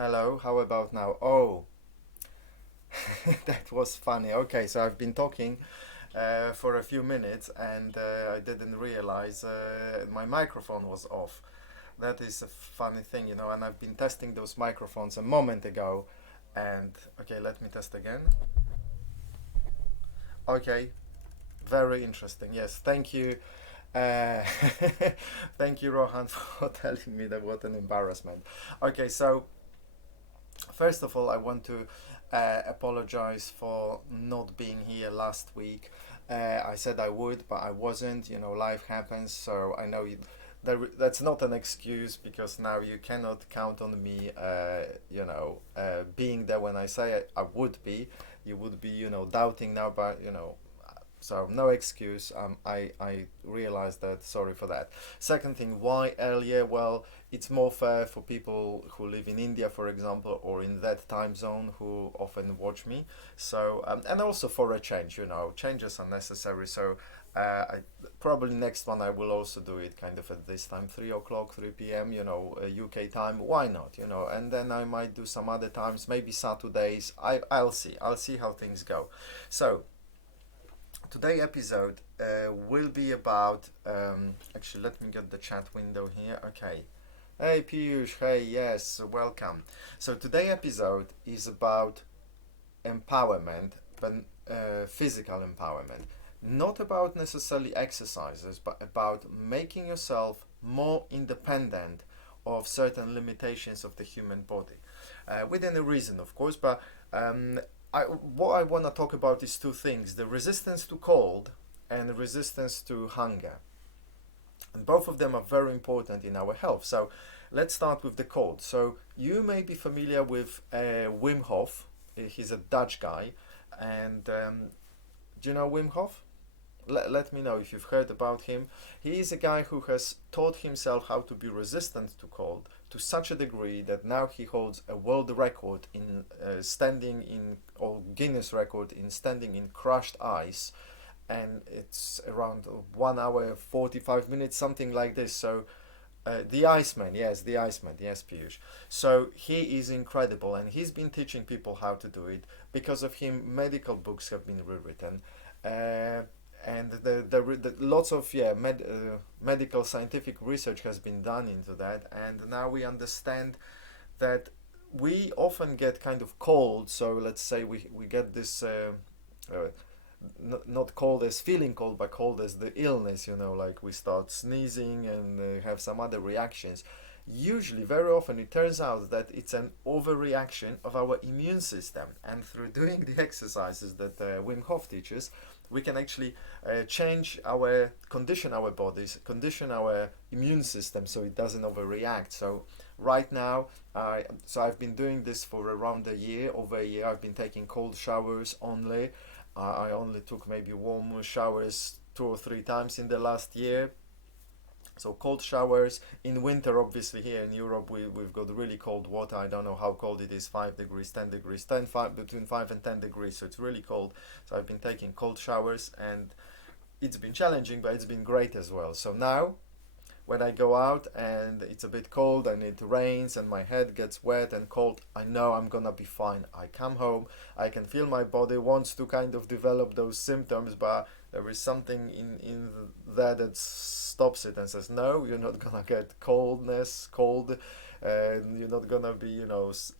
Hello, how about now? Oh, that was funny. Okay, so I've been talking for a few minutes and I didn't realize my microphone was off. That is a funny thing, and I've been testing those microphones a moment ago. And okay, let me test again. Okay, very interesting. Yes, thank you. Uh, thank you, Rohan, for telling me that. What an embarrassment. Okay, so first of all, I want to apologize for not being here last week. I said I would, but I wasn't. Life happens, so I know that's not an excuse because now you cannot count on me. Being there when I say I would be. You would be, doubting now, but so no excuse. I realized that. Sorry for that. Second thing, why earlier? Well, it's more fair for people who live in India, for example, or in that time zone who often watch me. So and also for a change, changes are necessary. So I probably next one I will also do it kind of at this time, 3 o'clock, 3 p.m. UK time. Why not? And then I might do some other times, maybe Saturdays. I'll see. I'll see how things go. So today episode will be about actually let me get the chat window here. Okay, hey Piyush, hey, yes, welcome. So today episode is about empowerment, but physical empowerment, not about necessarily exercises, but about making yourself more independent of certain limitations of the human body, within a reason, of course. But what I want to talk about is two things: the resistance to cold and resistance to hunger. And both of them are very important in our health. So let's start with the cold. So you may be familiar with Wim Hof. He's a Dutch guy. And do you know Wim Hof? Let me know if you've heard about him. He is a guy who has taught himself how to be resistant to cold to such a degree that now he holds a world record in standing in, or Guinness record in standing in crushed ice, and it's around 1 hour 45 minutes, something like this. So the Iceman, yes, the Iceman, yes, Piyush. So he is incredible, and he's been teaching people how to do it. Because of him, medical books have been rewritten, and the lots of medical scientific research has been done into that, and now we understand that we often get kind of cold. So let's say we get this. Not cold as feeling cold, but cold as the illness, like we start sneezing and have some other reactions. Usually, very often, it turns out that it's an overreaction of our immune system. And through doing the exercises that Wim Hof teaches, we can actually condition our bodies, condition our immune system so it doesn't overreact. So right now, I've been doing this for around a year, over a year. I've been taking cold showers only. I only took maybe warm showers 2 or 3 times in the last year. So cold showers in winter, obviously here in Europe we've got really cold water. I don't know how cold it is, 5 degrees, 10 degrees, 5, between 5 and 10 degrees, so it's really cold. So I've been taking cold showers and it's been challenging, but it's been great as well. So now when I go out and it's a bit cold and it rains and my head gets wet and cold, I know I'm gonna be fine. I come home, I can feel my body wants to kind of develop those symptoms, but there is something in there that stops it and says, no, you're not gonna get cold, you're not gonna be,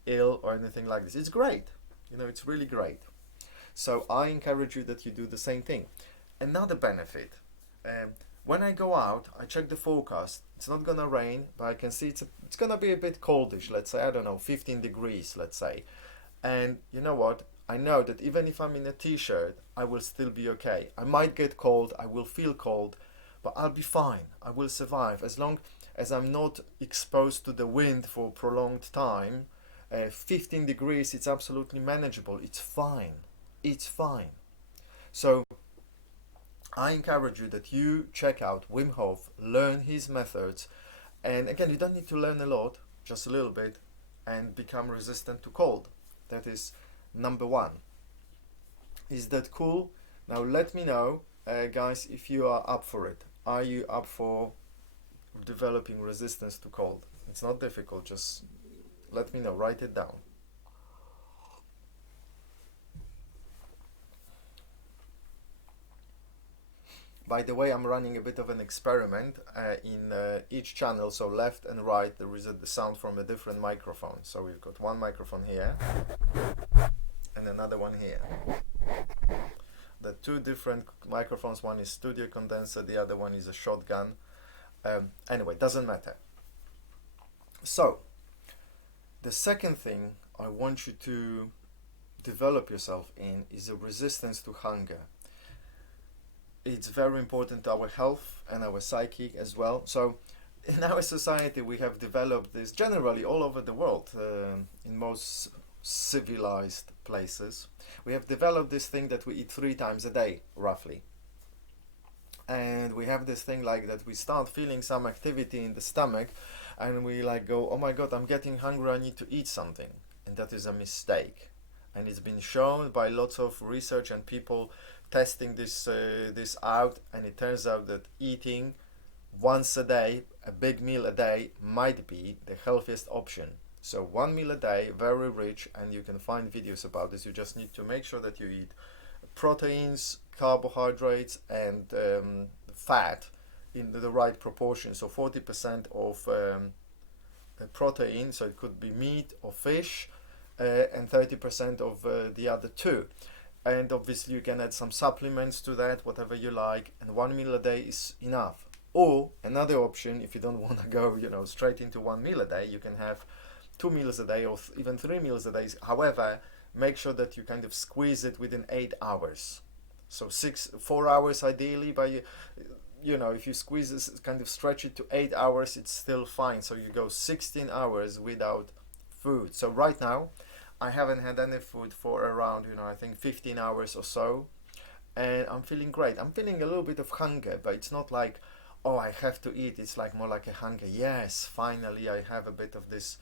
ill or anything like this. It's great. It's really great. So I encourage you that you do the same thing. Another benefit. Um, when I go out, I check the forecast. It's not gonna rain, but I can see it's gonna be a bit coldish. Let's say, I don't know, 15 degrees. Let's say, and you know what? I know that even if I'm in a t-shirt, I will still be okay. I might get cold. I will feel cold, but I'll be fine. I will survive as long as I'm not exposed to the wind for a prolonged time. 15 degrees, it's absolutely manageable. It's fine. It's fine. So I encourage you that you check out Wim Hof, learn his methods, and again, you don't need to learn a lot, just a little bit, and become resistant to cold. That is number one. Is that cool? Now let me know, guys, if you are up for it. Are you up for developing resistance to cold? It's not difficult, just Let me know, write it down. By the way, I'm running a bit of an experiment in each channel, so left and right, there is the sound from a different microphone. So we've got one microphone here and another one here. The two different microphones, one is studio condenser, the other one is a shotgun. Anyway, doesn't matter. So, the second thing I want you to develop yourself in is a resistance to hunger. It's very important to our health and our psyche as well. So in our society we have developed this generally all over the world, in most civilized places. We have developed this thing that we eat 3 times a day, roughly. And we have this thing like that we start feeling some activity in the stomach and we like go, oh my god, I'm getting hungry, I need to eat something. And that is a mistake. And it's been shown by lots of research and people testing this out, and it turns out that eating once a day, a big meal a day, might be the healthiest option. So 1 meal a day, very rich, and you can find videos about this. You just need to make sure that you eat proteins, carbohydrates, and fat in the right proportion. So 40% of protein, so it could be meat or fish, and 30% of the other two. And obviously you can add some supplements to that, whatever you like, and 1 meal a day is enough. Or another option, if you don't want to go, straight into 1 meal a day, you can have 2 meals a day or even 3 meals a day. However, make sure that you kind of squeeze it within 8 hours. So 4 hours ideally, but if you squeeze this, kind of stretch it to 8 hours, it's still fine. So you go 16 hours without food. So right now, I haven't had any food for around, I think 15 hours or so. And I'm feeling great. I'm feeling a little bit of hunger, but it's not like, oh, I have to eat. It's like more like a hunger. Yes, finally I have a bit of this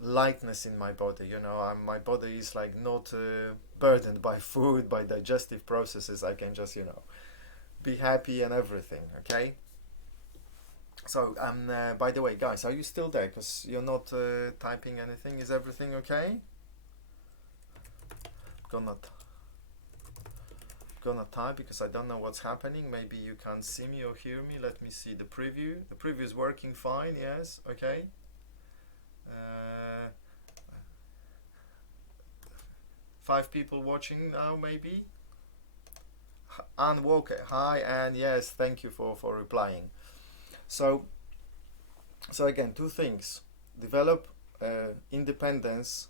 lightness in my body. My body is like not burdened by food, by digestive processes. I can just, be happy and everything, okay? So, by the way, guys, are you still there? Because you're not typing anything. Is everything okay? Gonna type because I don't know what's happening. Maybe you can't see me or hear me. Let me see the preview. The preview is working fine. Yes. Okay. 5 people watching now, maybe. Anne Walker. Hi, Anne. Yes, thank you for replying. So again, 2 things. Develop independence.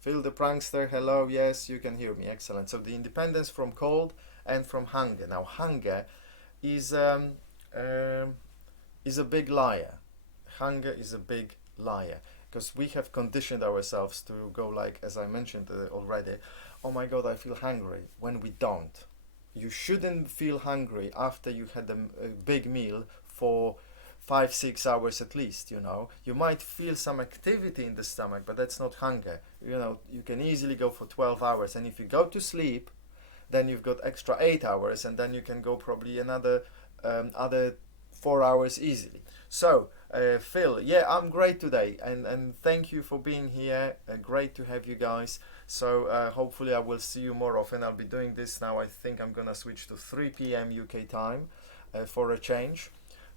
Phil the prankster, hello, yes, you can hear me, excellent. So the independence from cold and from hunger. Now hunger is a big liar. Hunger is a big liar because we have conditioned ourselves to go like, as I mentioned already, oh my god, I feel hungry, when we don't. You shouldn't feel hungry after you had a big meal for 5-6 hours at least. You might feel some activity in the stomach, but that's not hunger. You can easily go for 12 hours, and if you go to sleep, then you've got extra 8 hours, and then you can go probably another other 4 hours easily. So Phil, yeah, I'm great today, and thank you for being here. Great to have you guys. So hopefully I will see you more often. I'll be doing this now. I think I'm gonna switch to 3 p.m. UK time for a change.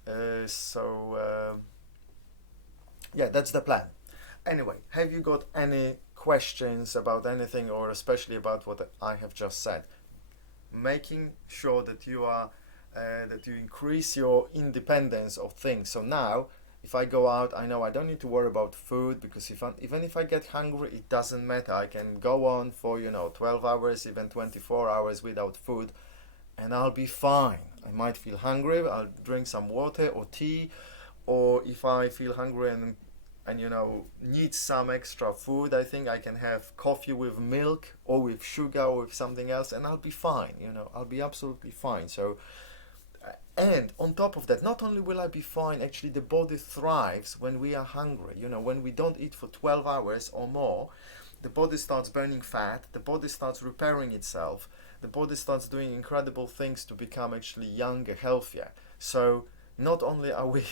Yeah, that's the plan. Anyway, have you got any questions about anything, or especially about what I have just said? Making sure that you are that you increase your independence of things. So now, if I go out, I know I don't need to worry about food, because even if I get hungry, it doesn't matter. I can go on for 12 hours, even 24 hours without food, and I'll be fine. I might feel hungry, I'll drink some water or tea, or if I feel hungry and need some extra food, I think I can have coffee with milk or with sugar or with something else, and I'll be fine. I'll be absolutely fine. So, and on top of that, not only will I be fine, actually the body thrives when we are hungry. When we don't eat for 12 hours or more, the body starts burning fat, the body starts repairing itself, the body starts doing incredible things to become actually younger, healthier. So not only are we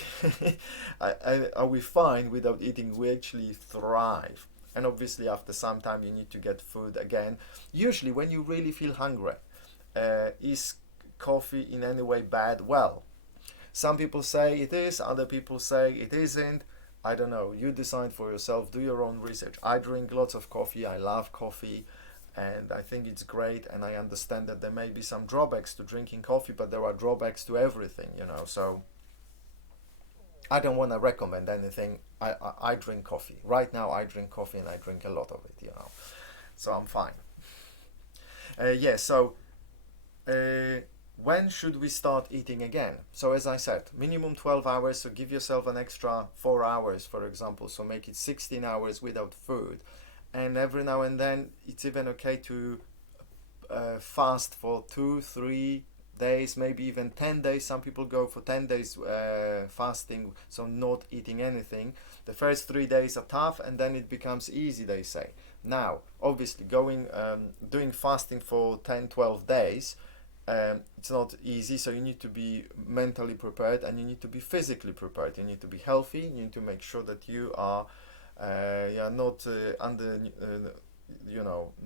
are we fine without eating, we actually thrive. And obviously after some time you need to get food again. Usually when you really feel hungry, is coffee in any way bad? Well, some people say it is, other people say it isn't. I don't know. You decide for yourself. Do your own research. I drink lots of coffee. I love coffee, and I think it's great. And I understand that there may be some drawbacks to drinking coffee, but there are drawbacks to everything, you know. So I don't want to recommend anything. I drink coffee. Right now, I drink coffee, and I drink a lot of it, you know. So I'm fine. Yeah. So when should we start eating again? So as I said, minimum 12 hours, so give yourself an extra 4 hours, for example, so make it 16 hours without food. And every now and then it's even okay to fast for 2 3 days, maybe even 10 days. Some people go for 10 days fasting, so not eating anything. The first 3 days are tough, and then it becomes easy, they say. Now obviously going doing fasting for 10 12 days, it's not easy, so you need to be mentally prepared, and you need to be physically prepared. You need to be healthy. You need to make sure that you are not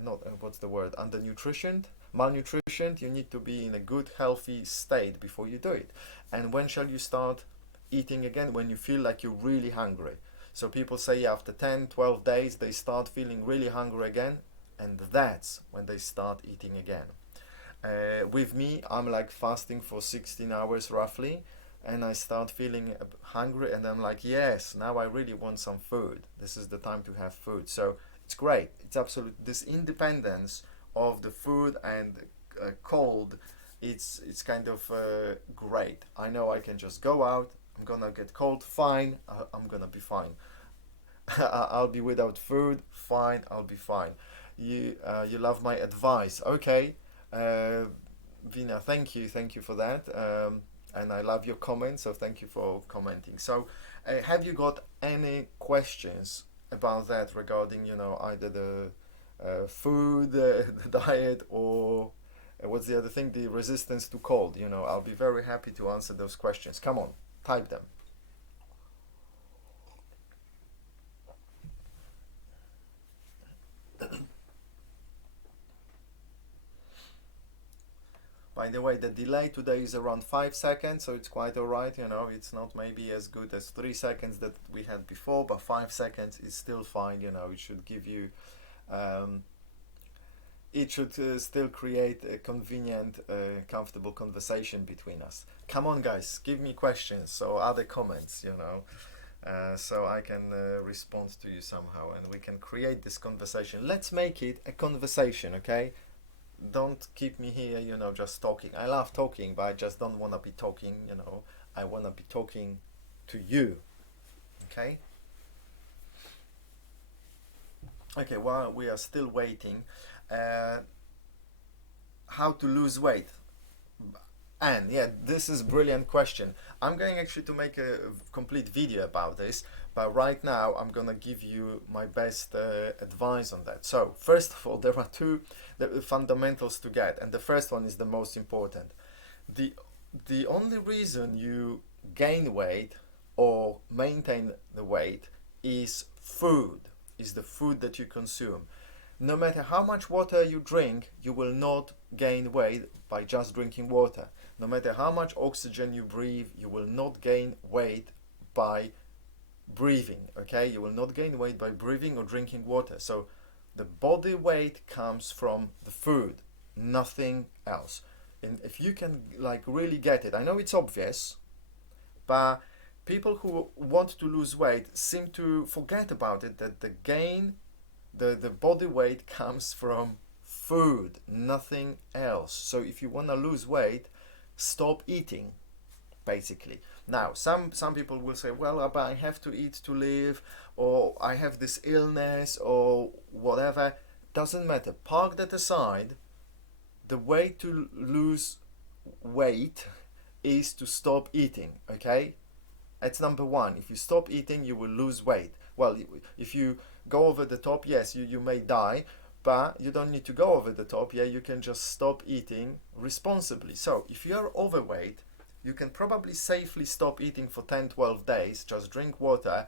not what's the word, under nutritioned, malnutritioned. You need to be in a good healthy state before you do it. And when shall you start eating again? When you feel like you're really hungry. So people say after 10 12 days they start feeling really hungry again, and that's when they start eating again. With me, I'm like fasting for 16 hours roughly, and I start feeling hungry, and I'm like, yes, now I really want some food. This is the time to have food. So it's great. It's absolute, this independence of the food and cold. It's kind of great. I know I can just go out. I'm gonna get cold. Fine. I'm gonna be fine. I'll be without food. Fine. I'll be fine. You love my advice. Okay. Uh, Vina, thank you for that, and I love your comments, so thank you for commenting. So, have you got any questions about that regarding, either the food, the diet, or what's the other thing, the resistance to cold? I'll be very happy to answer those questions. Come on, type them. By the way, the delay today is around 5 seconds, so it's quite alright. It's not maybe as good as 3 seconds that we had before, but 5 seconds is still fine. It should give you, it should still create a convenient, comfortable conversation between us. Come on, guys, give me questions, so other comments, so I can respond to you somehow, and we can create this conversation. Let's make it a conversation, okay? Don't keep me here, just talking. I love talking, but I just don't want to be talking. I want to be talking to you, okay? Okay, while we are still waiting, uh, how to lose weight? And yeah, this is brilliant question. I'm going actually to make a complete video about this, but right now I'm gonna give you my best advice on that. So first of all, there are two the fundamentals to get, and the first one is the most important. The the only reason you gain weight or maintain the weight is the food that you consume. No matter how much water you drink, you will not gain weight by just drinking water. No matter how much oxygen you breathe, you will not gain weight by breathing. Okay, you will not gain weight by breathing or drinking water. So the body weight comes from the food, nothing else. And if you can like really get it, I know it's obvious, but people who want to lose weight seem to forget about it, that the body weight comes from food, nothing else. So if you want to lose weight, stop eating, basically. Now, some people will say, well, but I have to eat to live, or I have this illness, or whatever. Doesn't matter. Park that aside. The way to lose weight is to stop eating, okay? That's number one. If you stop eating, you will lose weight. Well, if you go over the top, yes, you may die, but you don't need to go over the top. Yeah, you can just stop eating responsibly. So if you're overweight, you can probably safely stop eating for 10-12 days, just drink water,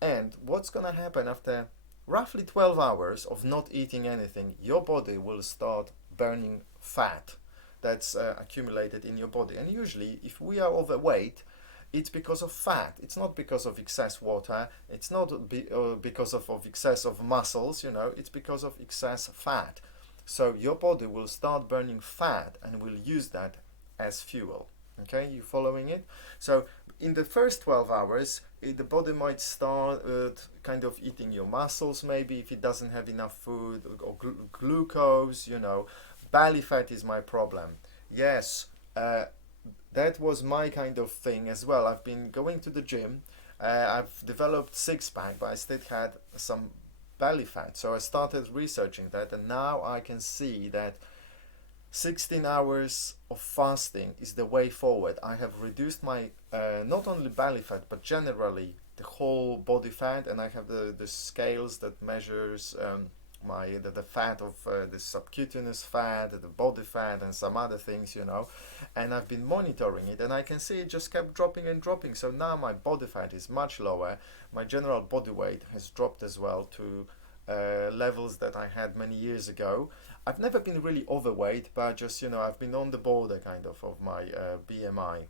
and what's gonna happen after roughly 12 hours of not eating anything, your body will start burning fat that's accumulated in your body. And usually, if we are overweight, it's because of fat. It's not because of excess water. It's not because of excess of muscles, it's because of excess fat. So your body will start burning fat and will use that as fuel. Okay, you following it? So in the first 12 hours, the body might start kind of eating your muscles, maybe if it doesn't have enough food, or glucose, belly fat is my problem. Yes, that was my kind of thing as well. I've been going to the gym. I've developed six-pack, but I still had some belly fat. So I started researching that, and now I can see that 16 hours of fasting is the way forward. I have reduced my not only belly fat, but generally the whole body fat, and I have the scales that measures the fat of the subcutaneous fat, the body fat, and some other things, and I've been monitoring it, and I can see it just kept dropping and dropping. So now my body fat is much lower. My general body weight has dropped as well to levels that I had many years ago. I've never been really overweight, but just I've been on the border kind of my BMI.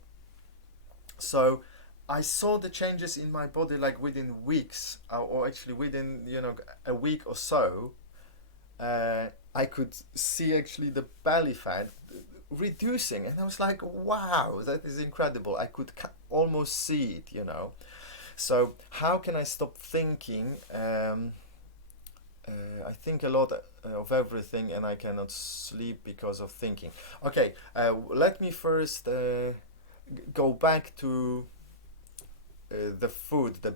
So I saw the changes in my body like within weeks, or actually within a week or so. I could see actually the belly fat reducing, and I was like, wow, that is incredible. I could almost see it. So how can I stop thinking? I think a lot of everything, and I cannot sleep because of thinking. Okay, let me first go back to the food, the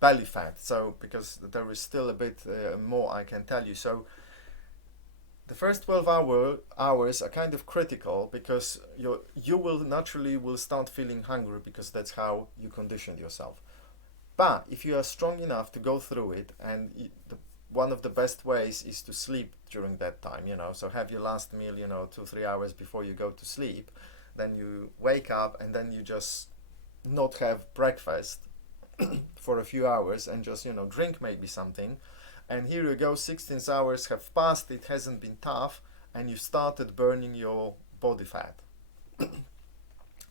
belly fat. So, because there is still a bit more I can tell you. So, the first 12 hours are kind of critical, because you will naturally start feeling hungry, because that's how you conditioned yourself. But if you are strong enough to go through it, and one of the best ways is to sleep during that time, so have your last meal, 2-3 hours before you go to sleep, then you wake up, and then you just not have breakfast for a few hours, and just drink maybe something, and here you go, 16 hours have passed, it hasn't been tough, and you started burning your body fat.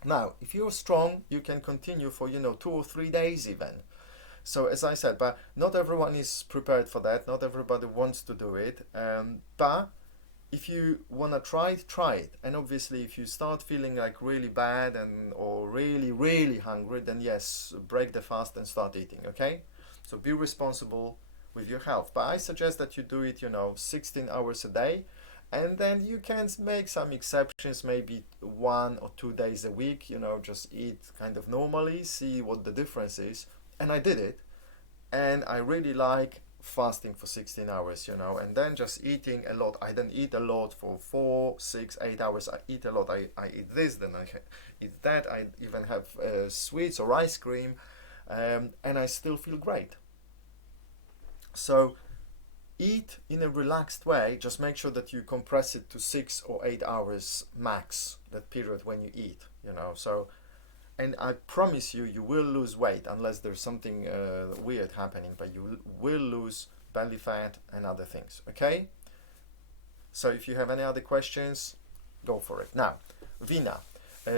Now, if you're strong, you can continue for 2 or 3 days even. So as I said, but not everyone is prepared for that. Not everybody wants to do it. But if you wanna try it. And obviously, if you start feeling like really bad or really really hungry, then yes, break the fast and start eating. Okay. So be responsible with your health. But I suggest that you do it 16 hours a day, and then you can make some exceptions, maybe 1 or 2 days a week. Just eat kind of normally, see what the difference is. And I did it, and I really like fasting for 16 hours, and then just eating a lot. I don't eat a lot for 4, 6, 8 hours. I eat a lot. I eat this, then I eat that. I even have sweets or ice cream, and I still feel great. So eat in a relaxed way. Just make sure that you compress it to 6 or 8 hours max, that period when you eat, so. And I promise you, you will lose weight unless there's something weird happening, but you will lose belly fat and other things, okay? So if you have any other questions, go for it. Now, Vina,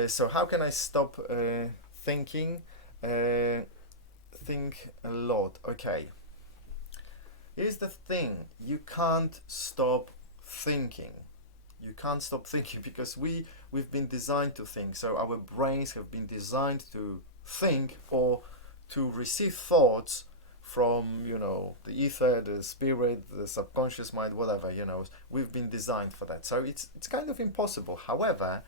so how can I stop thinking? Think a lot. Okay. Here's the thing. You can't stop thinking. You can't stop thinking, because we've been designed to think. So our brains have been designed to think, or to receive thoughts from the ether, the spirit, the subconscious mind, whatever. We've been designed for that. So it's kind of impossible. However,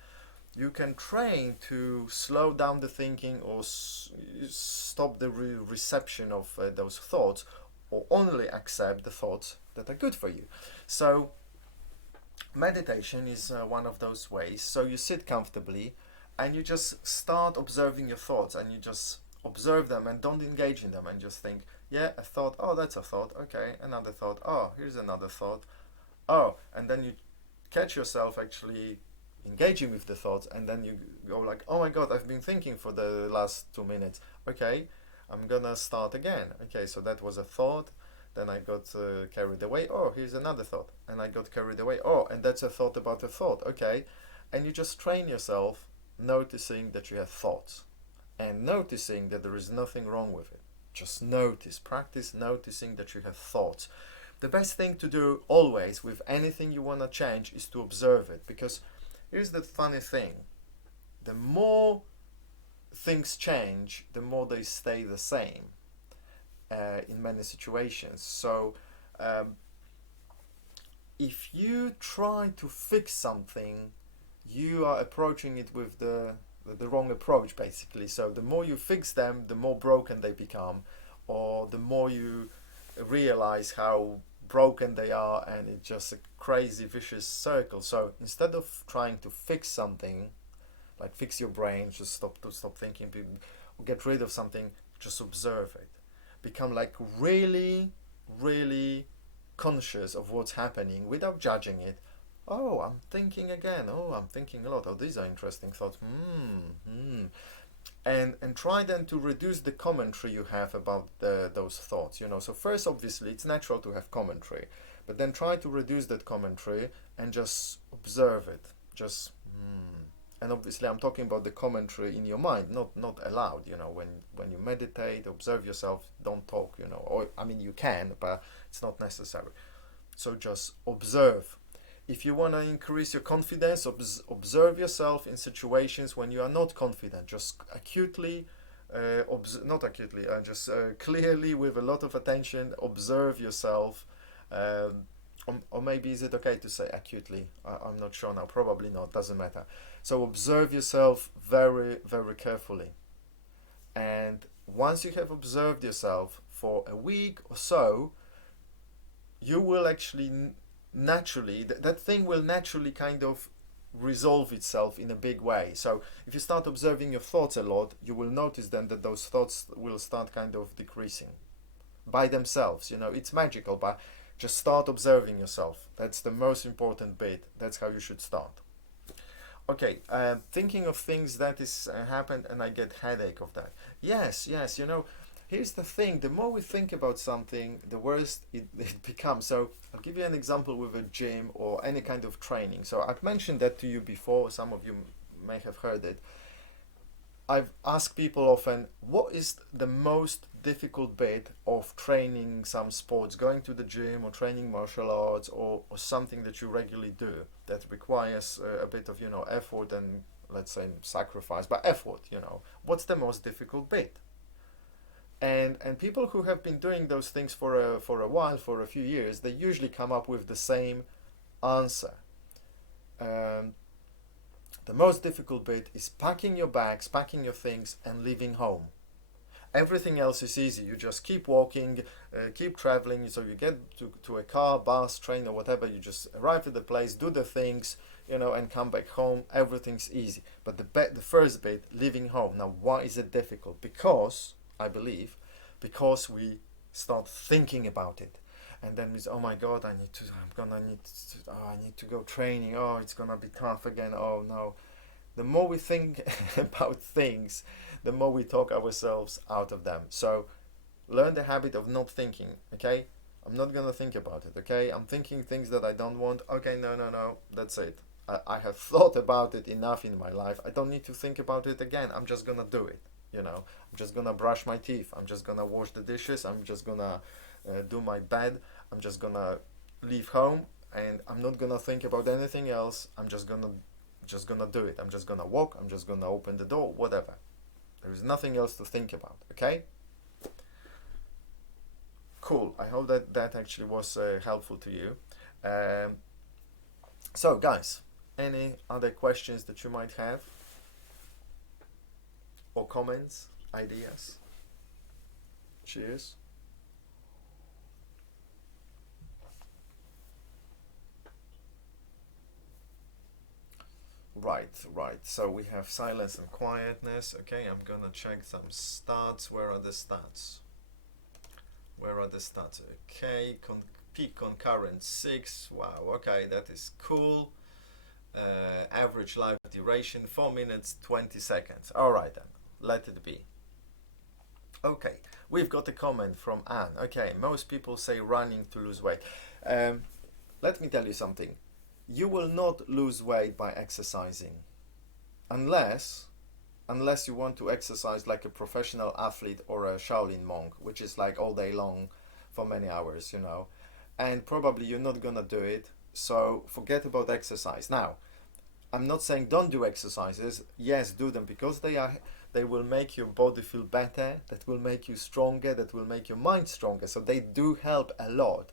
you can train to slow down the thinking, or stop the reception of those thoughts, or only accept the thoughts that are good for you. So meditation is one of those ways. So you sit comfortably, and you just start observing your thoughts, and you just observe them and don't engage in them, and just think, yeah, a thought, oh, that's a thought, okay, another thought, oh, here's another thought, oh, and then you catch yourself actually engaging with the thoughts, and then you go like, oh my god, I've been thinking for the last 2 minutes. Okay, I'm gonna start again. Okay, so that was a thought. Then I got carried away. Oh, here's another thought, and I got carried away. Oh, and that's a thought about a thought. Okay, and you just train yourself noticing that you have thoughts, and noticing that there is nothing wrong with it. Just notice, practice noticing that you have thoughts. The best thing to do always with anything you want to change is to observe it, because here's the funny thing: the more things change, the more they stay the same in many situations. So if you try to fix something, you are approaching it with the wrong approach, basically. So the more you fix them, the more broken they become, or the more you realize how broken they are, and it's just a crazy vicious circle. So instead of trying to fix something, like fix your brain, just stop thinking, get rid of something, just observe it. Become like really, really conscious of what's happening without judging it. Oh, I'm thinking again. Oh, I'm thinking a lot. Oh, these are interesting thoughts. And try then to reduce the commentary you have about those thoughts. So first, obviously, it's natural to have commentary, but then try to reduce that commentary and just observe it. Just and obviously, I'm talking about the commentary in your mind, not aloud. When you meditate, observe yourself. Don't talk. Or I mean, you can, but it's not necessary. So just observe. If you want to increase your confidence, observe yourself in situations when you are not confident. Just clearly, with a lot of attention, observe yourself. Or maybe is it okay to say acutely? I'm not sure now. Probably not. Doesn't matter. So observe yourself very, very carefully. And once you have observed yourself for a week or so, you will actually naturally, that thing will naturally kind of resolve itself in a big way. So if you start observing your thoughts a lot, you will notice then that those thoughts will start kind of decreasing by themselves. It's magical, but just start observing yourself. That's the most important bit. That's how you should start. Okay, thinking of things that is happened, and I get headache of that. Yes, here's the thing: the more we think about something, the worse it becomes. So I'll give you an example with a gym or any kind of training. So I've mentioned that to you before. Some of you may have heard it. I've asked people often, what is the most difficult bit of training some sports, going to the gym or training martial arts, or something that you regularly do that requires a bit of effort and, let's say, sacrifice, but effort. What's the most difficult bit? And people who have been doing those things for a while, for a few years, they usually come up with the same answer. The most difficult bit is packing your bags, packing your things, and leaving home. Everything else is easy. You just keep walking, keep traveling. So you get to a car, bus, train, or whatever. You just arrive at the place, do the things, and come back home. Everything's easy. But the first bit, leaving home. Now, why is it difficult? Because I believe, because we start thinking about it, and then we say, oh my god, I need to go training. Oh, it's gonna be tough again. Oh no. The more we think about things, the more we talk ourselves out of them. So learn the habit of not thinking. Okay, I'm not gonna think about it. Okay, I'm thinking things that I don't want. Okay, no, that's it. I have thought about it enough in my life. I don't need to think about it again. I'm just gonna do it. I'm just gonna brush my teeth. I'm just gonna wash the dishes. I'm just gonna do my bed. I'm just gonna leave home, and I'm not gonna think about anything else. I'm just gonna do it. I'm just gonna walk. I'm just gonna open the door. Whatever. There is nothing else to think about. Okay. Cool. I hope that actually was helpful to you. So, guys, any other questions that you might have? Or comments, ideas? Cheers. Right. So we have silence and quietness. Okay, I'm gonna check some stats. Where are the stats? Okay, peak concurrent 6. Wow, okay, that is cool. average life duration 4 minutes 20 seconds. All right then, let it be. Okay, we've got a comment from Anne. Okay, most people say running to lose weight. Um, Let me tell you something. You will not lose weight by exercising unless you want to exercise like a professional athlete or a Shaolin monk, which is like all day long for many hours, you know. And probably you're not gonna do it. So forget about exercise. Now, I'm not saying don't do exercises. Yes, do them because they will make your body feel better, that will make you stronger, that will make your mind stronger. So they do help a lot.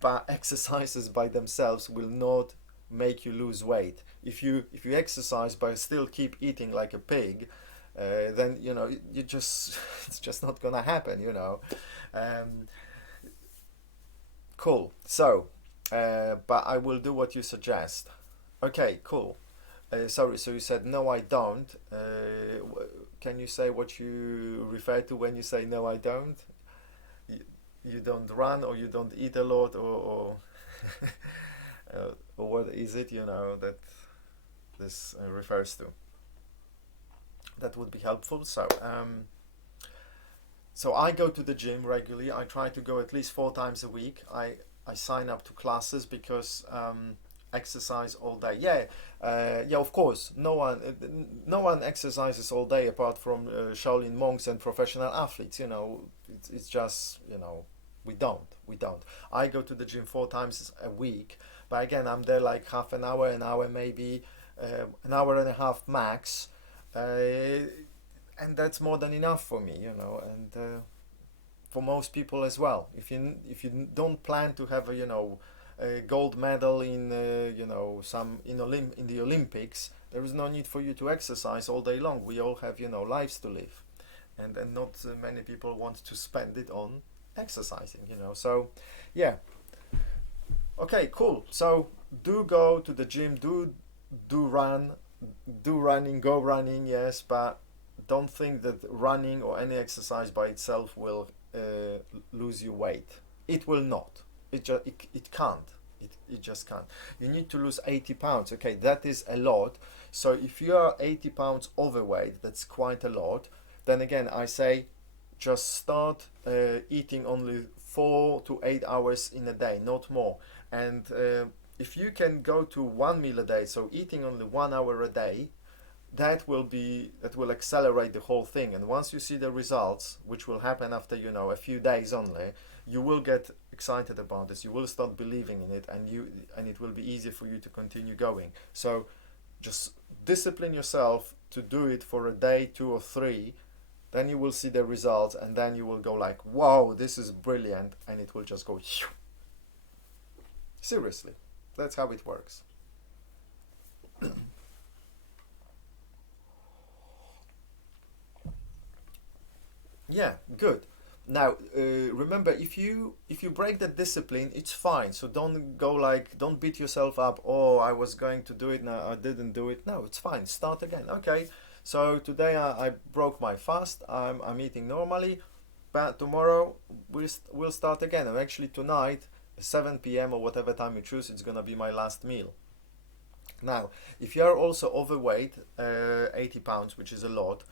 But exercises by themselves will not make you lose weight. If you exercise but still keep eating like a pig, then you know you just it's just not gonna happen. You know. Um, cool. So, but I will do what you suggest. Okay. Cool. Sorry. So you said no, I don't. Can you say what you refer to when you say no, I don't? You don't run or you don't eat a lot or or what is it, you know, that this refers to? That would be helpful. So I go to the gym regularly. I try to go at least 4 times a week. I sign up to classes because exercise all day. Yeah, yeah. Of course, no one exercises all day apart from Shaolin monks and professional athletes. You know, it's just, you know, we don't. I go to the gym 4 times a week, but again, I'm there like half an hour maybe, an hour and a half max, and that's more than enough for me, you know, and for most people as well. If you don't plan to have a, you know, a gold medal in you know, some in the Olympics, there is no need for you to exercise all day long. We all have, you know, lives to live, and not many people want to spend it on exercising, you know. So yeah, okay, cool. So do go to the gym, do run, do running, go running, yes, but don't think that running or any exercise by itself will lose you weight. It will not. It can't. It just can't. You need to lose 80 pounds. Okay, that is a lot. So if you are 80 pounds overweight, that's quite a lot. Then again, I say just start eating only 4 to 8 hours in a day, not more. And if you can go to 1 meal a day, so eating only 1 hour a day, that will accelerate the whole thing. And once you see the results, which will happen after, you know, a few days only, you will get excited about this. You will start believing in it, and it will be easy for you to continue going. So just discipline yourself to do it for a day, 2 or 3. Then you will see the results, and then you will go like, wow, this is brilliant, and it will just go seriously. That's how it works. Yeah, good. Now, remember, if you break that discipline, it's fine. So don't beat yourself up. Oh, I was going to do it now, I didn't do it. No, it's fine. Start again. Okay. So today I broke my fast. I'm eating normally, but tomorrow we'll start again. And actually tonight, 7 p.m. or whatever time you choose, it's gonna be my last meal. Now, if you are also overweight, 80 pounds, which is a lot,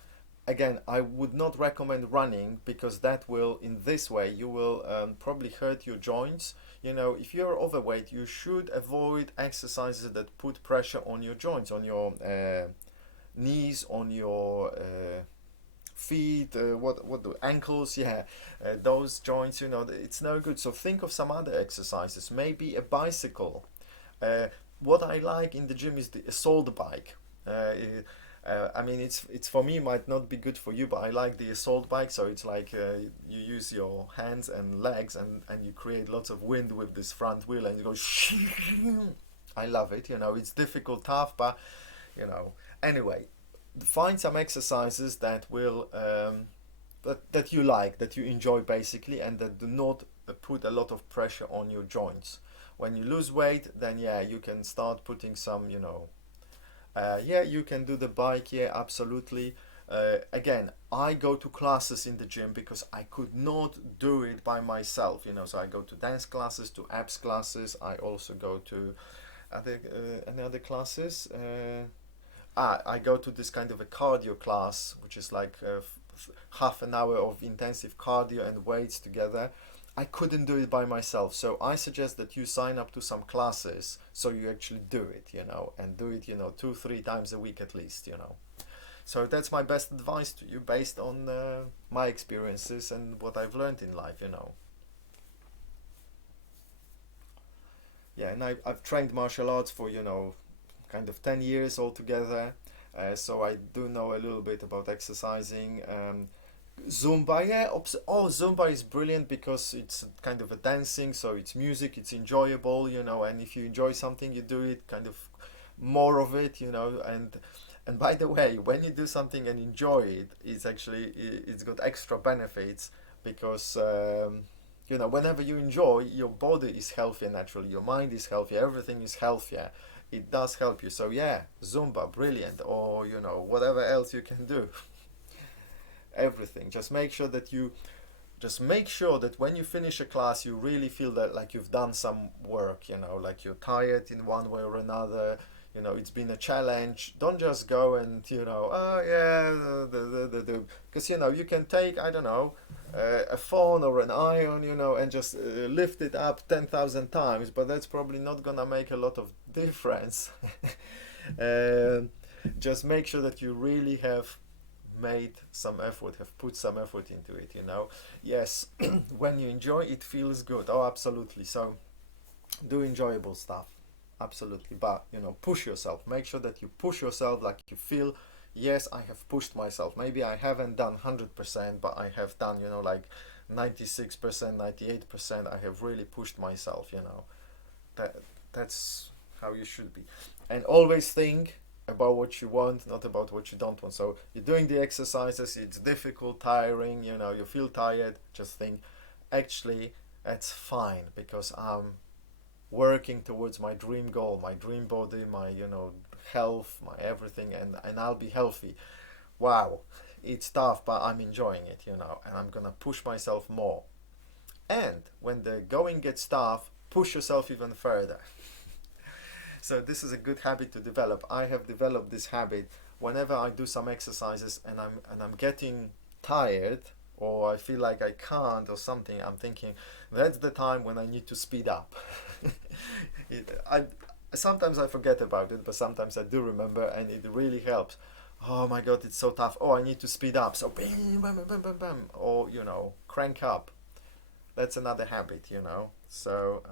again, I would not recommend running because that will, in this way, you will probably hurt your joints. You know, if you're overweight, you should avoid exercises that put pressure on your joints, on your knees, on your feet, what the ankles, yeah, those joints. You know, it's no good. So think of some other exercises, maybe a bicycle. Uh, what I like in the gym is the assault bike. I mean, it's for me might not be good for you, but I like the assault bike. So it's like you use your hands and legs, and you create lots of wind with this front wheel, and you go. I love it. You know, it's difficult, tough, but you know. Anyway, find some exercises that will that you like, that you enjoy basically, and that do not put a lot of pressure on your joints. When you lose weight, then yeah, you can start putting some, you know, yeah, you can do the bike, yeah, absolutely. Again, I go to classes in the gym because I could not do it by myself, you know. So I go to dance classes, to abs classes. I also go to any other classes? I go to this kind of a cardio class, which is like half an hour of intensive cardio and weights together. I couldn't do it by myself, so I suggest that you sign up to some classes so you actually do it, and do it, 2, 3 times a week at least, So that's my best advice to you based on my experiences and what I've learned in life. Yeah, and I've trained martial arts for, kind of 10 years altogether. So I do know a little bit about exercising. Zumba, yeah. Zumba is brilliant because it's kind of a dancing, so it's music, it's enjoyable, and if you enjoy something, you do it kind of more of it, and by the way, when you do something and enjoy it, it's got extra benefits because whenever you enjoy, your body is healthier naturally, your mind is healthier, everything is healthier. It does help you. So yeah, Zumba, brilliant, or whatever else you can do. Everything. Just make sure that when you finish a class, you really feel that like you've done some work, like you're tired in one way or another, it's been a challenge. Don't just go and, oh yeah, because, you can take, I don't know, a phone or an iron, and just lift it up 10,000 times, but that's probably not gonna make a lot of difference. uh, just make sure that you really have made some effort, have put some effort into it, Yes, when you enjoy, it feels good. Oh, absolutely. So do enjoyable stuff. Absolutely. But, push yourself. Make sure that you push yourself like you feel, yes, I have pushed myself. Maybe I haven't done 100%, but I have done, like 96%, 98%. I have really pushed myself, That, that's how you should be. And always think about what you want, not about what you don't want. So you're doing the exercises, it's difficult, tiring, you feel tired, just think, actually, that's fine because I'm working towards my dream goal, my dream body, my, health, my everything, and I'll be healthy. Wow, it's tough, but I'm enjoying it, and I'm gonna push myself more. And when the going gets tough, push yourself even further. So this is a good habit to develop. I have developed this habit whenever I do some exercises and I'm getting tired or I feel like I can't or something. I'm thinking that's the time when I need to speed up. I sometimes I forget about it, but sometimes I do remember, and it really helps. Oh my God, it's so tough. Oh, I need to speed up. So bam, bam, bam, bam, bam, or crank up. That's another habit. So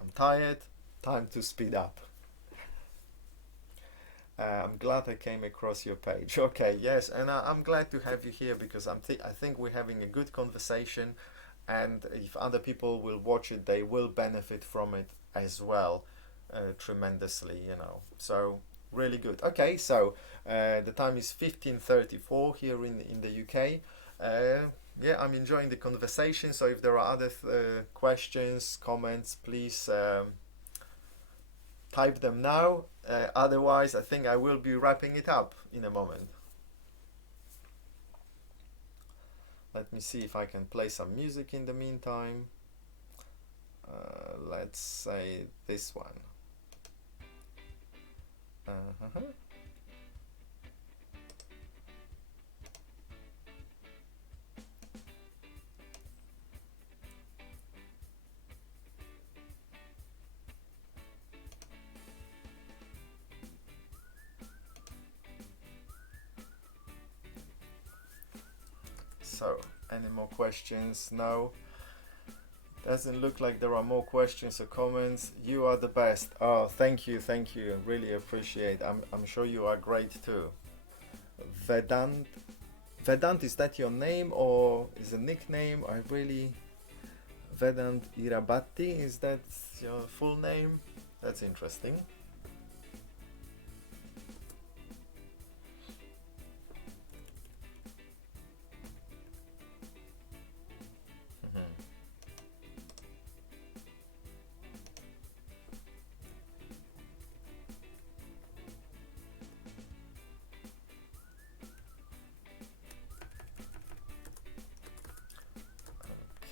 I'm tired. Time to speed up. I'm glad I came across your page. Okay, yes, and I'm glad to have you here because I think we're having a good conversation, and if other people will watch it, they will benefit from it as well, tremendously. So really good. Okay, so the time is 15:34 here in the UK. Yeah, I'm enjoying the conversation. So if there are other questions, comments, please. Type them now. Otherwise, I think I will be wrapping it up in a moment. Let me see if I can play some music in the meantime. Let's say this one. Uh-huh. So, any more questions? No. Doesn't look like there are more questions or comments. You are the best. Oh, thank you, thank you. Really appreciate. I'm sure you are great too. Vedant. Vedant, is that your name or is a nickname? I really. Vedant Irabatti, is that your full name? That's interesting. Mhm.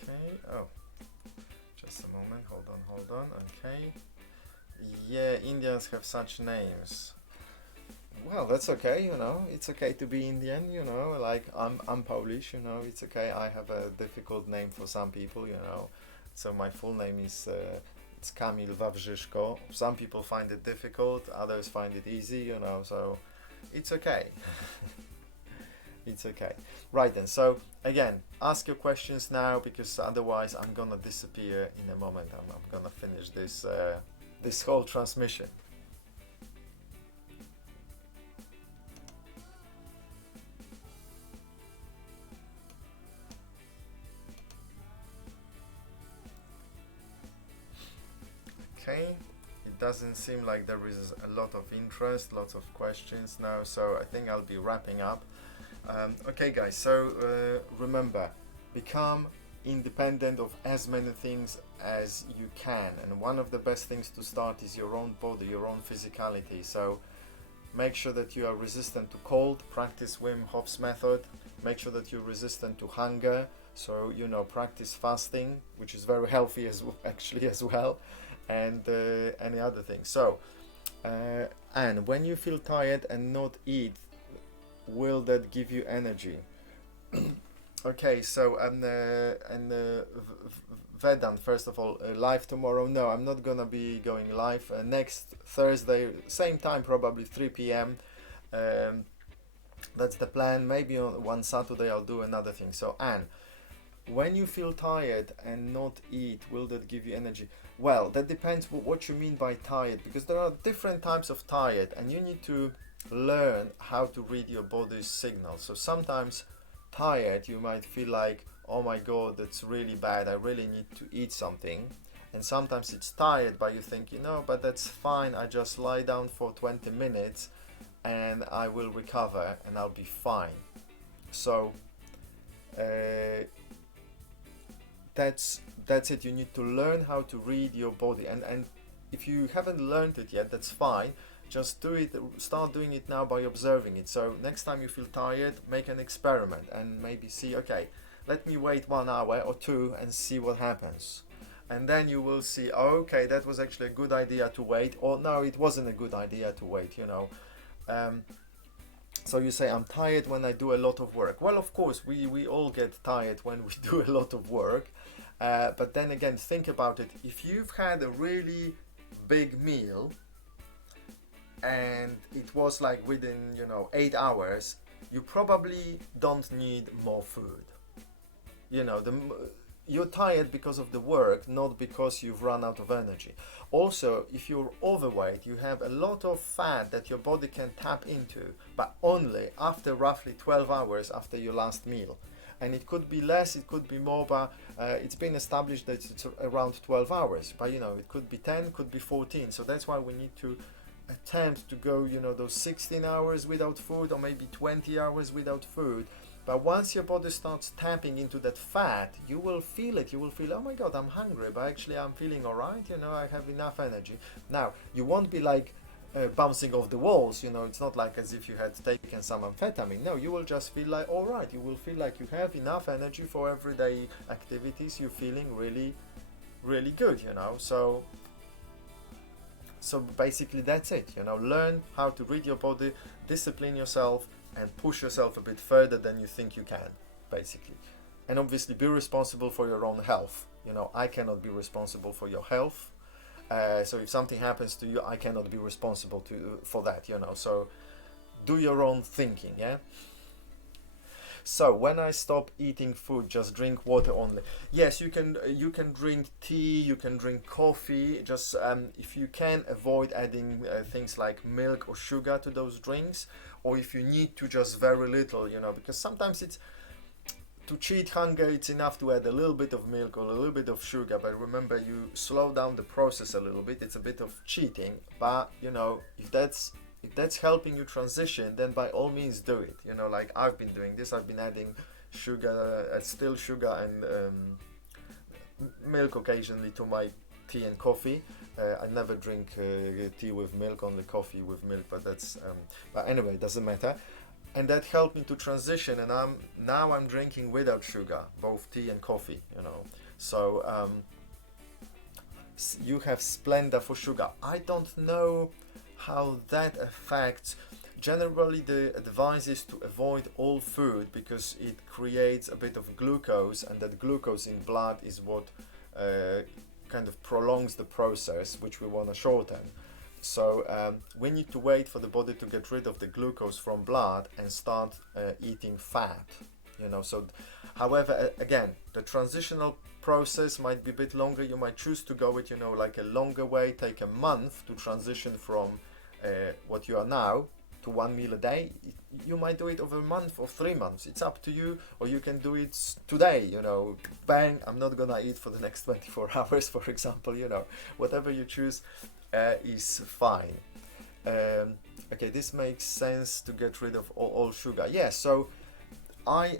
Okay. Oh, just a moment. Hold on. Okay. Yeah, Indians have such names. Well, that's okay, It's okay to be Indian. Like I'm Polish, It's okay. I have a difficult name for some people. So my full name is it's Kamil Wawrzyszko. Some people find it difficult, others find it easy. So it's okay. It's okay. Right then. So again, ask your questions now because otherwise I'm gonna disappear in a moment. I'm gonna finish this whole transmission. Okay. It doesn't seem like there is a lot of interest, lots of questions now. So I think I'll be wrapping up. Okay, guys. So remember, become independent of as many things as you can, and one of the best things to start is your own body, your own physicality. So make sure that you are resistant to cold. Practice Wim Hof's method. Make sure that you're resistant to hunger. So practice fasting, which is very healthy as actually as well, and any other thing. So, and when you feel tired and not eat, will that give you energy? Okay, so Vedant, first of all, live tomorrow. No, I'm not gonna be going live. Next Thursday, same time, probably 3 p.m. Um, that's the plan. Maybe on one Saturday I'll do another thing. So, Anne, when you feel tired and not eat, will that give you energy? Well, that depends what you mean by tired, because there are different types of tired, and you need to learn how to read your body's signals. So sometimes tired, you might feel like, oh my god, that's really bad, I really need to eat something. And sometimes it's tired, but you think, but that's fine, I just lie down for 20 minutes and I will recover and I'll be fine. So uh, that's it. You need to learn how to read your body, and if you haven't learned it yet, that's fine. Just do it. Start doing it now by observing it. So next time you feel tired, make an experiment and maybe see, okay, let me wait 1 hour or two and see what happens. And then you will see, oh, okay, that was actually a good idea to wait, or no, it wasn't a good idea to wait. Um, so you say, I'm tired when I do a lot of work. Well, of course, we all get tired when we do a lot of work. But then again, think about it. If you've had a really big meal and it was like within 8 hours, you probably don't need more food. you know the you're tired because of the work, not because you've run out of energy. Also, if you're overweight, you have a lot of fat that your body can tap into, but only after roughly 12 hours after your last meal. And it could be less, it could be more, but it's been established that it's around 12 hours. But it could be 10, could be 14. So that's why we need to attempt to go, those 16 hours without food, or maybe 20 hours without food. But once your body starts tapping into that fat, you will feel it. You will feel, oh my god, I'm hungry, but actually I'm feeling alright, I have enough energy. Now, you won't be like bouncing off the walls, it's not like as if you had taken some amphetamine. No, you will just feel like alright. You will feel like you have enough energy for everyday activities. You're feeling really, really good, So basically that's it, learn how to read your body, discipline yourself, and push yourself a bit further than you think you can, basically. And obviously be responsible for your own health. I cannot be responsible for your health. So if something happens to you, I cannot be responsible for that, So do your own thinking, yeah? So when I stop eating food, just drink water only. Yes, you can drink tea, you can drink coffee. Just if you can, avoid adding things like milk or sugar to those drinks, or if you need to, just very little. Because sometimes it's to cheat hunger. It's enough to add a little bit of milk or a little bit of sugar. But remember, you slow down the process a little bit. It's a bit of cheating, but if that's helping you transition, then by all means do it. Like I've been doing this. I've been adding sugar, still sugar, and milk occasionally to my tea and coffee. I never drink tea with milk, only coffee with milk. But anyway, it doesn't matter. And that helped me to transition. And I'm drinking without sugar, both tea and coffee. So you have Splenda for sugar. I don't know how that affects. Generally, the advice is to avoid all food because it creates a bit of glucose, and that glucose in blood is what kind of prolongs the process, which we want to shorten. So we need to wait for the body to get rid of the glucose from blood and start eating fat. So however, again, the transitional process might be a bit longer. You might choose to go with like a longer way, take a month to transition from what you are now to 1 meal a day. You might do it over a month or 3 months. It's up to you. Or you can do it today, bang, I'm not gonna eat for the next 24 hours, for example. Whatever you choose is fine. Okay, this makes sense to get rid of all sugar. Yeah, so I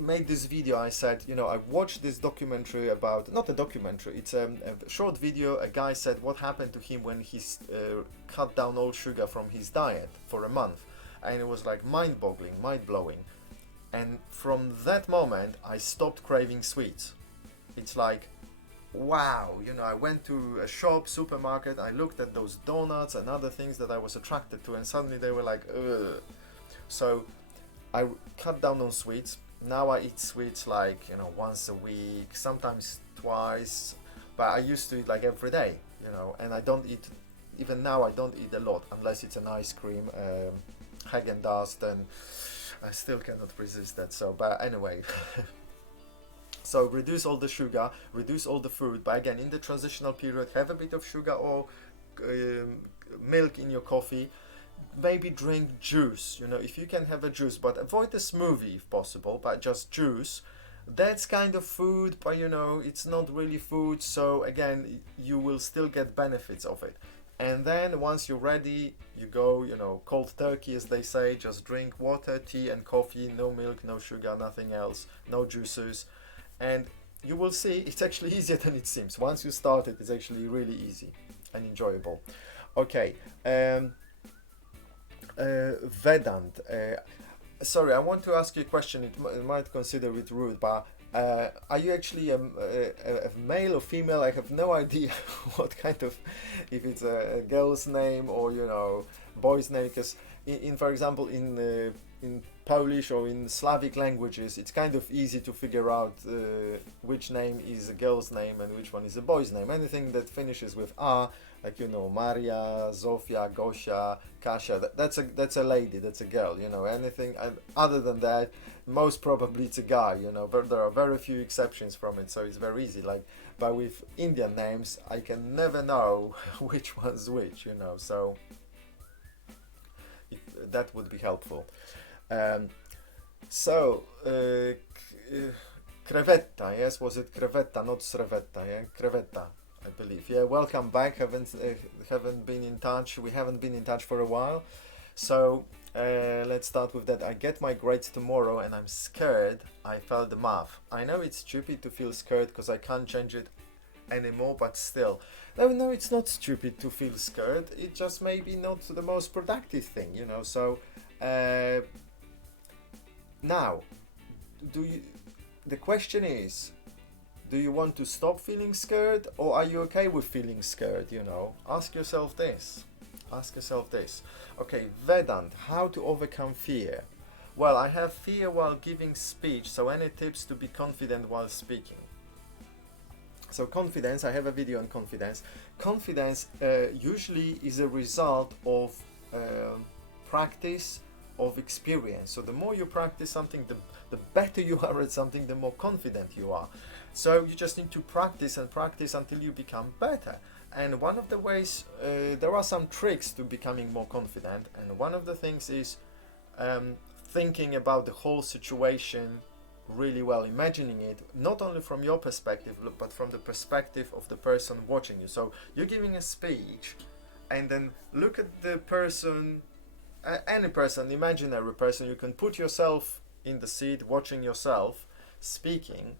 made this video. I said, I watched this documentary about, not a documentary, it's a short video. A guy said what happened to him when he cut down all sugar from his diet for a month. And it was like mind-boggling, mind-blowing. And from that moment, I stopped craving sweets. It's like, wow, I went to a shop, supermarket, I looked at those donuts and other things that I was attracted to, and suddenly they were like, ugh. So I cut down on sweets. Now I eat sweets like, once a week, sometimes twice, but I used to eat like every day, and I don't eat, even now I don't eat a lot unless it's an ice cream, Häagen-Dazs, and I still cannot resist that. So, but anyway, so reduce all the sugar, reduce all the food, but again, in the transitional period, have a bit of sugar or milk in your coffee. Maybe drink juice, if you can have a juice, but avoid the smoothie if possible, but just juice. That's kind of food, but it's not really food, so again, you will still get benefits of it. And then once you're ready, you go, cold turkey, as they say. Just drink water, tea and coffee, no milk, no sugar, nothing else, no juices, and you will see it's actually easier than it seems. Once you start it, it's actually really easy and enjoyable. Okay. Vedant, sorry, I want to ask you a question. It might consider it rude, but are you actually a male or female? I have no idea what kind of, if it's a girl's name or boy's name. Because for example, in Polish or in Slavic languages, it's kind of easy to figure out which name is a girl's name and which one is a boy's name. Anything that finishes with a, like Maria, Zofia, Gosia, Kasia, that's a lady, that's a girl. Anything other than that, most probably it's a guy. But there are very few exceptions from it, so it's very easy. But with Indian names, I can never know which one's which. So that would be helpful. Crevetta, yes, was it crevetta, not srevetta, yeah, crevetta, I believe. Yeah, welcome back. Haven't been in touch. We haven't been in touch for a while. So let's start with that. I get my grades tomorrow and I'm scared. I failed the math. I know it's stupid to feel scared because I can't change it anymore, but still. No, it's not stupid to feel scared. It just maybe not the most productive thing, So now, the question is, do you want to stop feeling scared, or are you okay with feeling scared? Ask yourself this. Okay, Vedant, how to overcome fear? Well, I have fear while giving speech, so any tips to be confident while speaking? So confidence, I have a video on confidence. Confidence usually is a result of practice, of experience. So the more you practice something, the better you are at something, the more confident you are. So you just need to practice and practice until you become better. And one of the ways, there are some tricks to becoming more confident, and one of the things is thinking about the whole situation really well, imagining it not only from your perspective but from the perspective of the person watching you. So you're giving a speech, and then look at the person, any person, imaginary person. You can put yourself in the seat watching yourself speaking.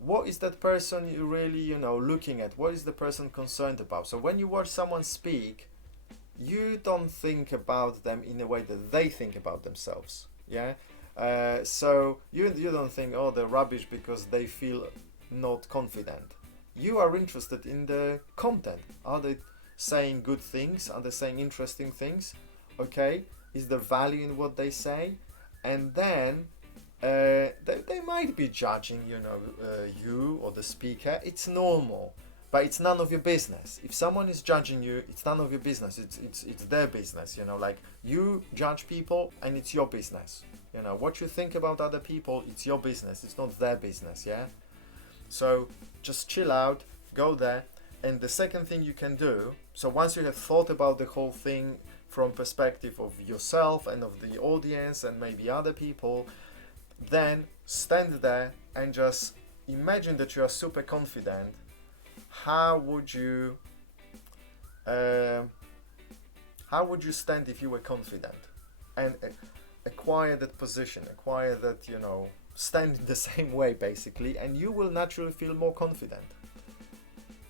What is that person you really looking at? What is the person concerned about? So when you watch someone speak, you don't think about them in a way that they think about themselves. Yeah. So you don't think, oh, they're rubbish because they feel not confident. You are interested in the content. Are they saying good things? Are they saying interesting things? Okay, is there value in what they say? And then they might be judging, you or the speaker. It's normal, but it's none of your business. If someone is judging you, it's none of your business. It's their business. Like you judge people, and it's your business. What you think about other people, it's your business. It's not their business. Yeah. So just chill out, go there. And the second thing you can do, so once you have thought about the whole thing from perspective of yourself and of the audience and maybe other people, then stand there and just imagine that you are super confident. How would you stand if you were confident and acquire that position, acquire that, stand the same way basically, and you will naturally feel more confident.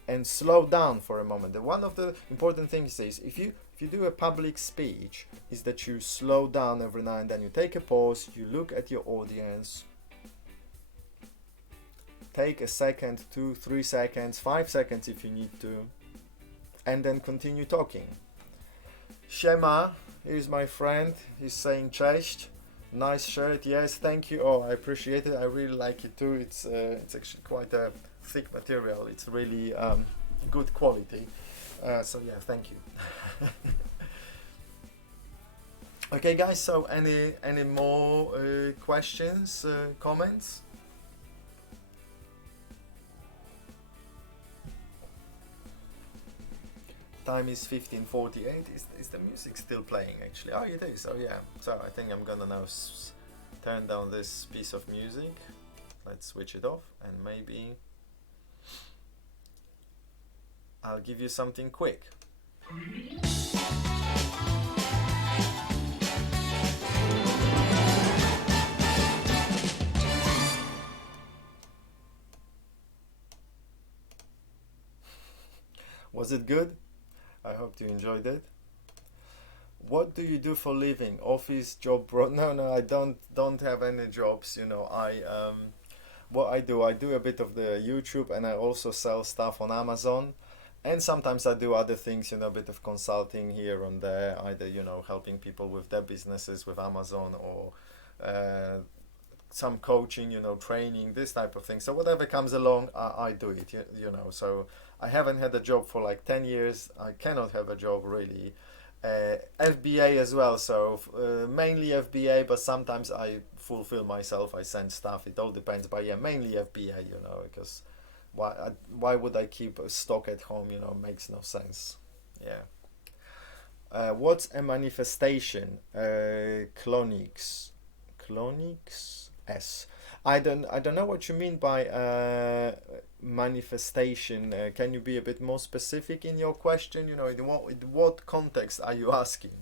And slow down for a moment. One of the important things is if you do a public speech, is that you slow down every now and then. You take a pause, you look at your audience, take a second, 2, 3 seconds, 5 seconds if you need to, and then continue talking. Shema, here's my friend, he's saying cześć. Nice shirt, yes, thank you. Oh, I appreciate it. I really like it too. It's actually quite a thick material. It's really good quality. So yeah, thank you. Okay, guys. So any more questions, comments? Time is 15:48. Is the music still playing actually? Oh, it is. Oh yeah. So I think I'm gonna now turn down this piece of music. Let's switch it off, and maybe I'll give you something quick. Was it good? I hope you enjoyed it. What do you do for living? Office job? No, I don't have any jobs. What I do a bit of the YouTube, and I also sell stuff on Amazon, and sometimes I do other things. A bit of consulting here and there, either helping people with their businesses with Amazon, or some coaching, training, this type of thing. So whatever comes along, I do it. So I haven't had a job for like 10 years. I cannot have a job really. FBA as well, so mainly FBA, but sometimes I fulfill myself, I send stuff, it all depends, but yeah, mainly FBA, because why would I keep a stock at home, makes no sense. Yeah. What's a manifestation? Clonics S. I don't know what you mean by manifestation. Can you be a bit more specific in your question? In what context are you asking?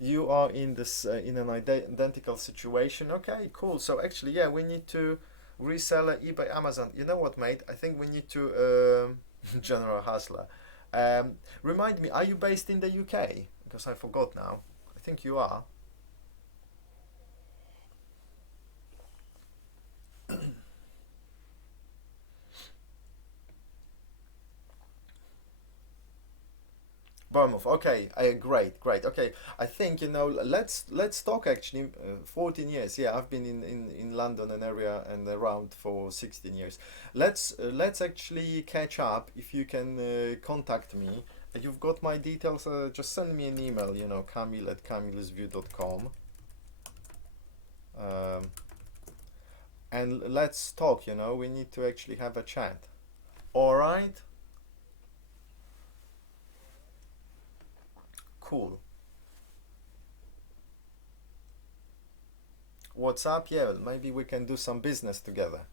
You are in this in an identical situation. Okay, cool. So actually, yeah, we need to reseller, eBay, Amazon. You know what, mate? I think we need to General Hustler. Remind me, are you based in the UK? Because I forgot now. I think you are. Bournemouth. Okay, great. Okay, I think let's talk actually. 14 years. Yeah, I've been in London and area and around for 16 years. Let's actually catch up. If you can contact me, you've got my details. Just send me an email. Kamil@kamilsview.com. And let's talk. We need to actually have a chat. All right. Cool. What's up? Yeah, maybe we can do some business together.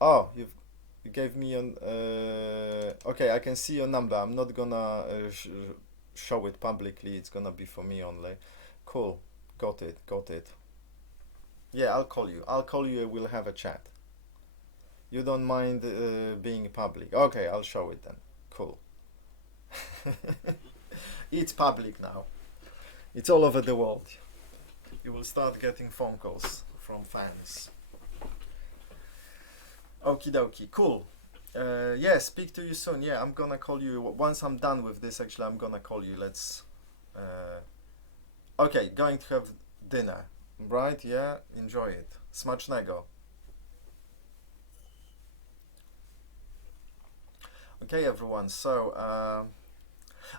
Oh, you gave me an okay, I can see your number. I'm not gonna show it publicly. It's gonna be for me only. Cool. Got it. Yeah, I'll call you and we'll have a chat. You don't mind being public. Okay, I'll show it then. Cool. It's public now. It's all over the world. You will start getting phone calls from fans. Okie dokie, cool. Yeah, speak to you soon. Yeah, I'm gonna call you once I'm done with this. Actually, I'm gonna call you. Let's. Okay, going to have dinner. Right? Yeah, enjoy it. Smacznego. Okay, everyone. So,